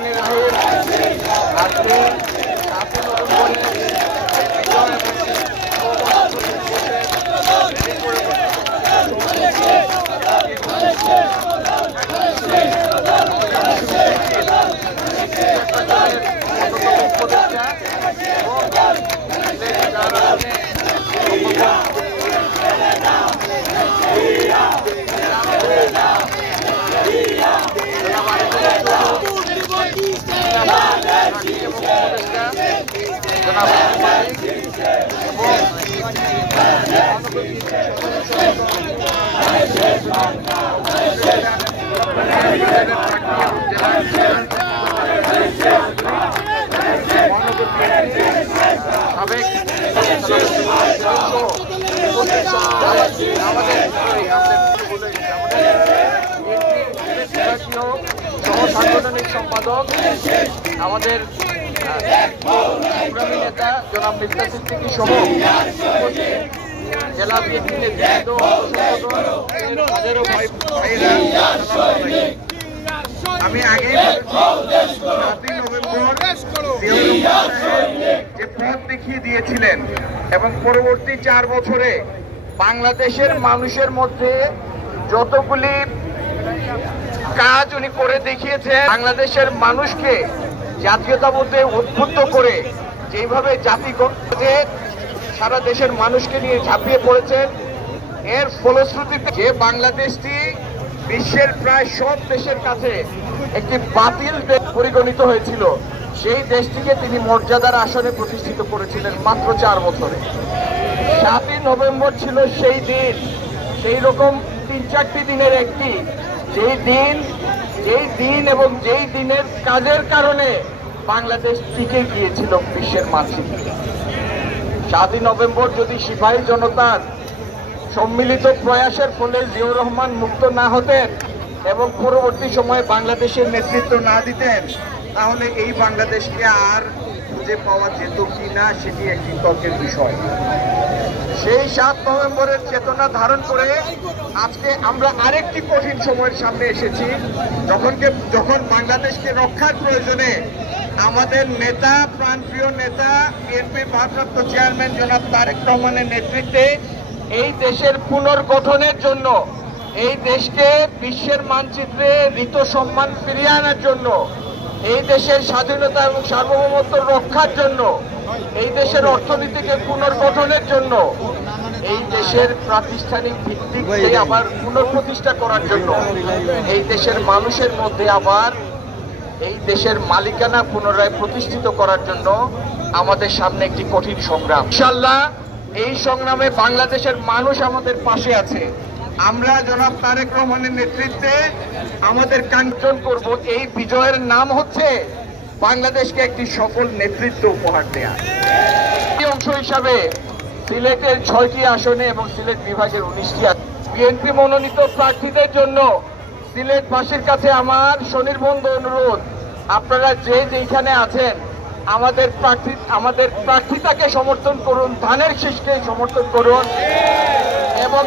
রহমানির রহিম। আজকে 7 নভেম্বরের বিজয় সাংগঠনিক সম্পাদক আমাদের সংগ্রামী নেতা জনাব মির্জা সিদ্দিকী সহ জেলা বিএনপি নেতৃত্ব আমি আগেই 7 নভেম্বর যে পথ দেখিয়ে দিয়েছিলেন এবং পরবর্তী 4 বছরে বাংলাদেশের মানুষের মধ্যে যতগুলি কাজ উনি করে দেখিয়েছেন, বাংলাদেশের মানুষকে জাতীয়তাবোধে উদ্বুদ্ধ করে যেভাবে জাতিগণে সারা দেশের মানুষকে নিয়ে ঝাঁপিয়ে পড়েছেন, এর ফলশ্রুতিতে যে বাংলাদেশটি বিশ্বের প্রায় সব দেশের কাছে একটি বাতিল দেশ পরিগণিত হয়েছিল, সেই দেশটিকে তিনি মর্যাদার আসনে প্রতিষ্ঠিত করেছিলেন মাত্র 4 বছরে। 7 নভেম্বর ছিল সেই দিন, সেই রকম 3-4টি দিনের একটি, যেই দিন এবং যেই দিনের কাজের কারণে বাংলাদেশ টিকে গিয়েছিল বিশ্বের মানচিত্রে। 7 নভেম্বর যদি সিপাহী জনতার সম্মিলিত প্রয়াসের ফলে জিয়াউর রহমান মুক্ত না হতেন এবং পরবর্তী সময়ে বাংলাদেশের নেতৃত্ব না দিতেন, তাহলে এই বাংলাদেশকে আর খুঁজে পাওয়া যেত কিনা সেটি একটি তর্কের বিষয়। সেই 7 নভেম্বরের চেতনা ধারণ করে আজকে আমরা আরেকটি কঠিন সময়ের সামনে এসেছি, যখন বাংলাদেশকে রক্ষার প্রয়োজনে আমাদের নেতা, প্রাণপ্রিয় নেতা, বিএনপির ভারপ্রাপ্ত চেয়ারম্যান জনাব তারেক রহমানের নেতৃত্বে এই দেশের পুনর্গঠনের জন্য, এই দেশকে বিশ্বের মানচিত্রে ঋত সম্মান ফিরিয়ে আনার জন্য, এই দেশের স্বাধীনতা এবং সার্বভৌমত্ব রক্ষার জন্য, এই দেশের অর্থনীতিকে পুনর্গঠনের জন্য, এই দেশের প্রাতিষ্ঠানিক ভিত্তিকে আবার পুনঃপ্রতিষ্ঠা করার জন্য, এই দেশের মানুষের মধ্যে আবার এই দেশের মালিকানা পুনরায় প্রতিষ্ঠিত করার জন্য আমাদের সামনে একটি কঠিন সংগ্রাম। ইনশাআল্লাহ এই সংগ্রামে বাংলাদেশের মানুষ আমাদের পাশে আছে। আমরা জনাব তারেক রহমানের নেতৃত্বে আমাদের কাঞ্চন করব। এই বিজয়ের নাম হচ্ছে বাংলাদেশকে একটি সফল নেতৃত্ব উপহার দেয়া। এই অংশ হিসাবে সিলেটের 6টি আসনে এবং সিলেট বিভাগের 19টি বিএনপি মনোনীত প্রার্থীদের জন্য সিলেটবাসীর কাছে আমার স্বনির্বন্ধ অনুরোধ, আপনারা যে যেখানে আছেন আমাদের প্রার্থীতাকে সমর্থন করুন, ধানের শীষকে সমর্থন করুন এবং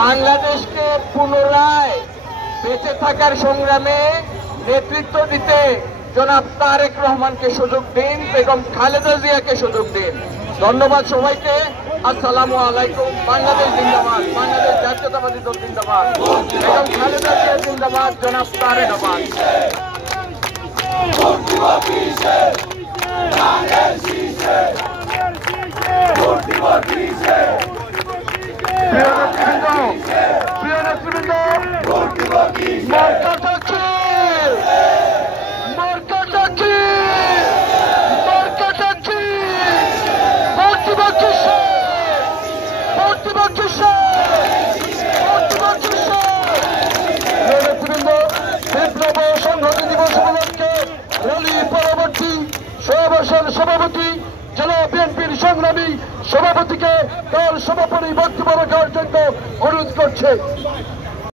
বাংলাদেশকে পুনরায় বেঁচে থাকার সংগ্রামে নেতৃত্ব দিতে জনাব তারেক রহমানকে সুযোগ দিন, বেগম খালেদা জিয়াকে সুযোগ দিন। ধন্যবাদ সবাইকে। আসসালামু আলাইকুম। বাংলাদেশ জিন্দাবাদ, বাংলাদেশ জাতীয়তাবাদী দল জিন্দাবাদ, বেগম খালেদা জিয়া জিন্দাবাদ, জনাব তারেক রহমান। সভাপতি জেলা বিএনপির সংগ্রামী সভাপতিকে তার সমাপনী বক্তব্য রাখার জন্য অনুরোধ করছে।